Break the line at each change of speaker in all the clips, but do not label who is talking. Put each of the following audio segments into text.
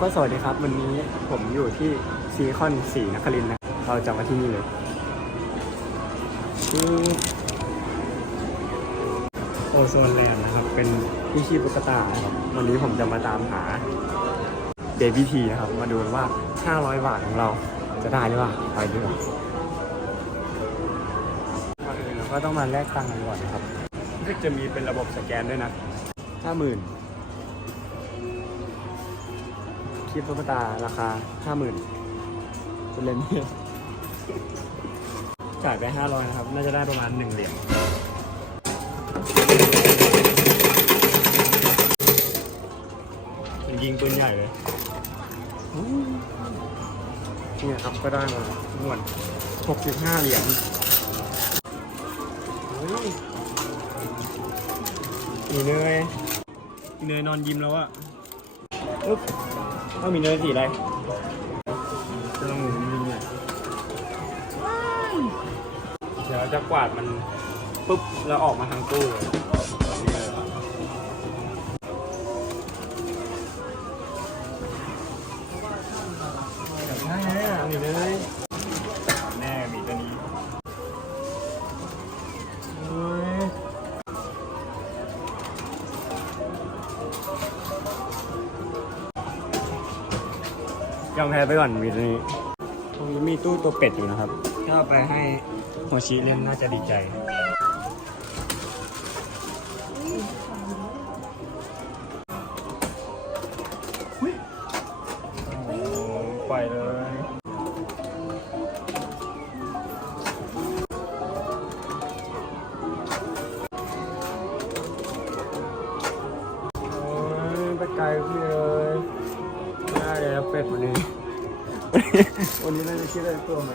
ก็สวัสดีครับ วันนี้ผมอยู่ที่ซีคอนสีนครินทร์นะเราจะมาที่นี่เลยที่โอโซนแลนด์นะครับ เป็นที่ชีพตุ๊กตานะครับวันนี้ผมจะมาตามหาเบบี้ทีนะครับ มาดูว่า 500 บาทของเราจะได้หรือเปล่าไปดูก่อนก่อนอื่นเราก็ต้องมาแลกตังค์กันก่อนนะครับรู้สึกจะมีเป็นระบบสแกนด้วยนะ50,000 คลิปตุ๊กตาราคาห้าหมื่นเป็นเลนเนี่ยจ่ายไปห้าร้อยนะครับ น่าจะได้ประมาณหนึ่งเหรียญยิงปืนใหญ่เลยเนี่ยครับก็ได้มาหมวดหกสิบห้าเหรียญเฮ้ยมีเนยมีเนยนอนยิ้มแล้วอะอึ๊บ ต้องมีเนื้อสีอะไรจะต้องมีเนี่ยเดี๋ยวจะกวาดมันปุ๊บแล้วออกมาทางตู้เลย ยอมแพ้ไปก่อนมีตัวนี้ตรงนี้มีตู้ตัวเป็ดอยู่นะครับ ถ้าเอาไปให้โฮชิเล่นน่าจะดีใจ โอ้ปล่อยเลย โอ้ยไปไกลพี่เลย เป็ดวันนี้ วันนี้เราจะคิดอะไรตัวไหม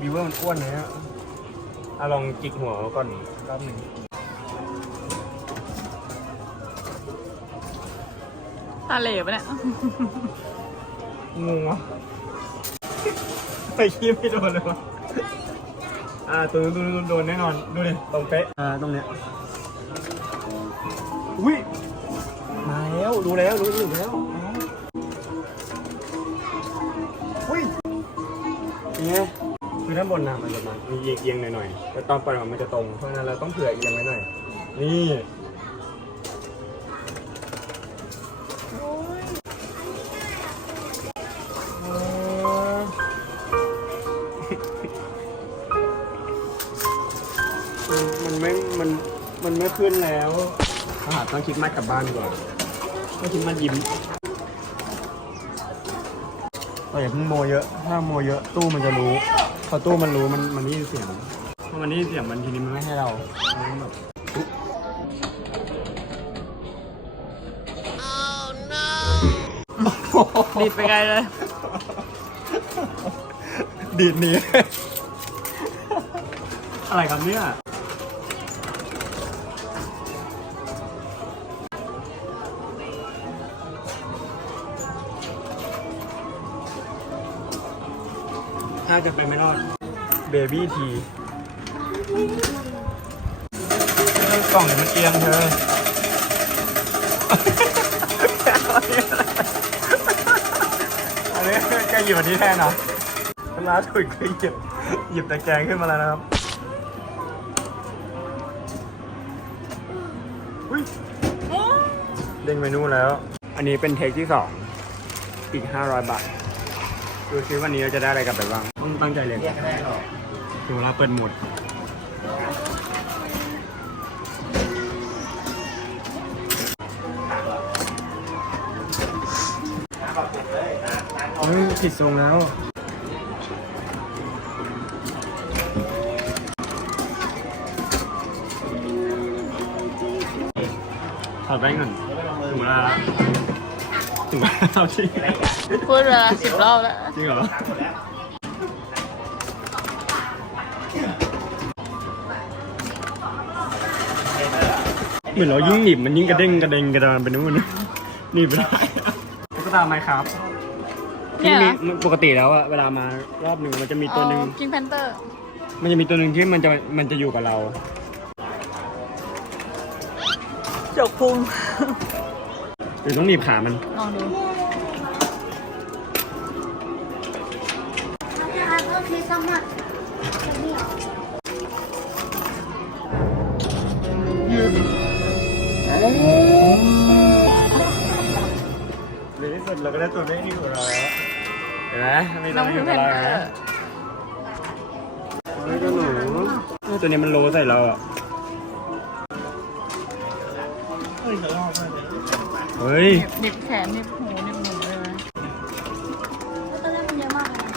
บีว่ามันอ้วนเลยฮะอะลองจิกหัวก่อนรอบหนึ่ง
ตาเหล่ปะเนี่ย
งงวะไปขี้ไม่โดนเลยวะอ่าตัวนู้นตัวนู้นโดนแน่นอน ดูดิตรงเป๊ะอ่าตรงเนี้ยอุ้ยมาแล้วรู้แล้วรู้อยู่แล้วานบนนะมันจะมามีเอียงๆหน่อยๆแต่ตอนปล่อยมันจะตรง เพราะฉะนั้นเราต้องเผื่อเอียงไว้หน่อย นี่มันไม่ มัน มันไม่ขึ้นแล้วอาหารต้องคิดมากกลับบ้านกว่าต้องคิดมายิ้ม เราอย่าเพิ่งโมเยอะ ถ้าโมเยอะตู้มันจะรู้ พอตู้มันรู้มันมันได้ยินเสียงพอมันได้ยินเสียงมันทีนี้มันไม่ให้เรามันก็แบบปุ๊บ
ดีดไปไกลเลย
ดีดหนีอะไรครับเนี่ย ถ้าจะเป็นไม่รอดเบบี้ทีกล่องเดี๋ยวมันเอียงเธออันนี้แกหยิบอันนี้แทนเหรอล่าสุดคือหยิบหยิบตะแกรงขึ้นมาแล้วนะครับอุ้ยเด้งเมนูแล้ว อันนี้เป็นเทคที่สองอีก 500 บาท ดูซิวันนี้เราจะได้อะไรกลับไปบ้าง ต้องตั้งใจเรียนถึงเวลาเปิดโหมดเฮ้ยผิดทรงแล้วถอดแว่นก่อนถึงเวลาละถึงเวลาเอาจริง
พูดเวลาสิบรอบแล้ว
จริงเหรอ เหมือนเรายิ่งหนีบมันยิ่งกระเด้งกระเด้งกระดานไปนู่นนี่ไปได้ตุ๊กตาไมครับ
นี่ย
เปกติแล้วอะเวลามารอบหนึ่งมันจะมีตัวหนึ่ง
กิงแพนเตอร์
มันจะมีตัวหนึ่งที่มันจะมันจะอยู่กับเรา
จกพุง
หรือต้องหนีบขามัน
ลองดู
Have a good summer. ได้ตัวเลขนี้ของเราแล้วเห็นไหมมี
น้
ตั
อ
ว
ง
เลข
เพื่
ข
อ
อนงเรา
เอ
นะ
อ
เฮ้ยเจ้าหนูเออตัวนี้มันโลใส่เราอะเฮ้ย
หนิบแขนหนิบหูหนิบหนูเลยไหม
ตอนแรกมันเยอะมากเลยนะ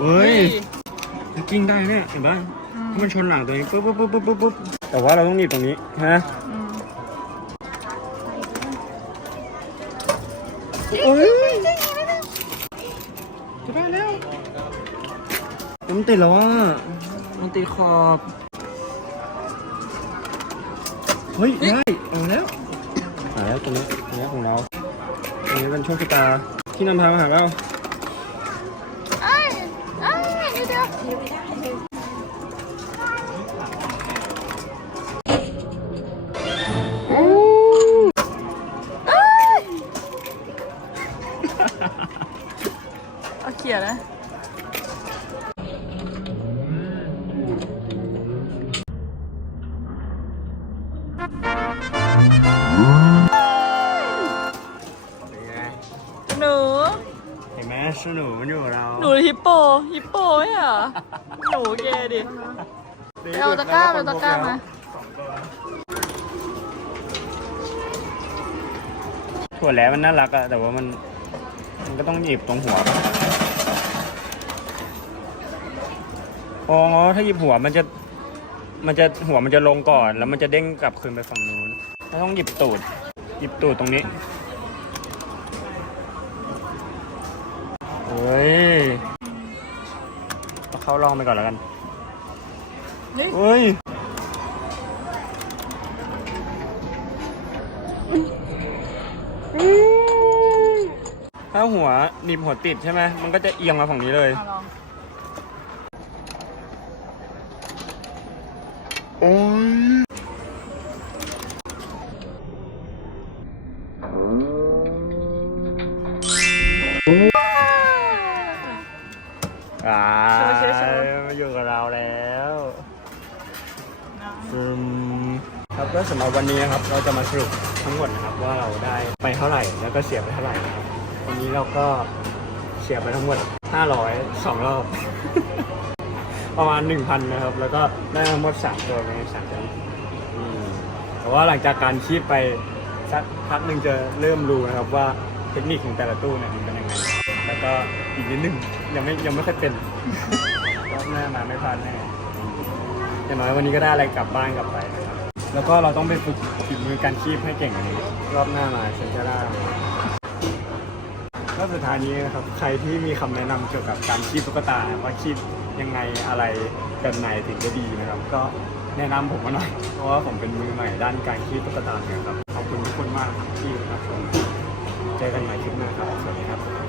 เฮ้ยมันกิ้งได้เนี่ยเห็นปะถ้ามันชนหลังตัวนี้ปุ๊บปุ๊บปุ๊บปุ๊บปุ๊บปุ๊บแต่ว่าเราต้องหนีบตรงนี้ฮะ
อื
โอ้ยจะได้แล้วมันติดแล้วอะมันติดขอบ เฮ้ยได้เอาแล้วหาแล้วตัวนี้ตัวนี้ของเราตัวนี้เป็นโชคชะตาที่นำทางมาหาเรา
เห็น
ไหมสนุกมันอยู่กับเรา
หนูฮิปโป ฮิปโปไม่เหรอ หนูเกดิเอาตะกร้าเอาตะกร้ามา
ถั่วแล้วมันน่ารักอะแต่ว่ามัน มันก็ต้องหยิบตรงหัวอ๋อถ้าหยิบหัวมันจะ มันจะหัวมันจะลงก่อน แล้วมันจะเด้งกลับคืนไปฝั่งนู้นแล้วต้องหยิบตูด หยิบตูดตรงนี้เฮ้ย เอาเข้าลองไปก่อนแล้วกัน
เฮ้ย
เฮ้ยถ้าหัวหนีบหัวติดใช่ไหมมันก็จะเอียงมาฝั่งนี้เลย
เอาลอง
โอ้ย ครับก็สำหรับวันนี้นะครับเราจะมาสรุปทั้งหมดนะครับว่าเราได้ไปเท่าไหร่แล้วก็เสียไปเท่าไหร่นะครับวันนี้เราก็เสียไปทั้งหมด 500สองรอบ ประมาณ 1,000 นะครับ แล้วก็ได้ทั้งหมด 3 ตัวเป็นสามตัวแต่ว่าหลังจากการคีบไปสักพักหนึ่งจะเริ่มรู้นะครับว่าเทคนิคของแต่ละตู้เนี่ยมันเป็นยังไงแล้วก็อีกนิดหนึงยังไม่ยังไม่ค่อยเป็นรอบหน้ามาไม่พลาดแน่ อย่างน้อยวันนี้ก็ได้อะไรกลับบ้านกลับไปนะครับแล้วก็เราต้องไปฝึกฝีมือการคีบให้เก่งกว่านี้รอบหน้ามาฉันจะได้ก็สุดท้ายนี้นะครับใครที่มีคำแนะนำเกี่ยวกับการคีบตุ๊กตาว่าคีบยังไงอะไรแบบไหนถึงจะดีนะครับ ก็แนะนำผมมาหน่อยเพราะว่าผมเป็นมือใหม่ด้านการคีบตุ๊กตาเนี่ยครับขอบคุณทุกคนมากที่รับชมเจอกันใหม่คลิปหน้าครับสวัสดีครับ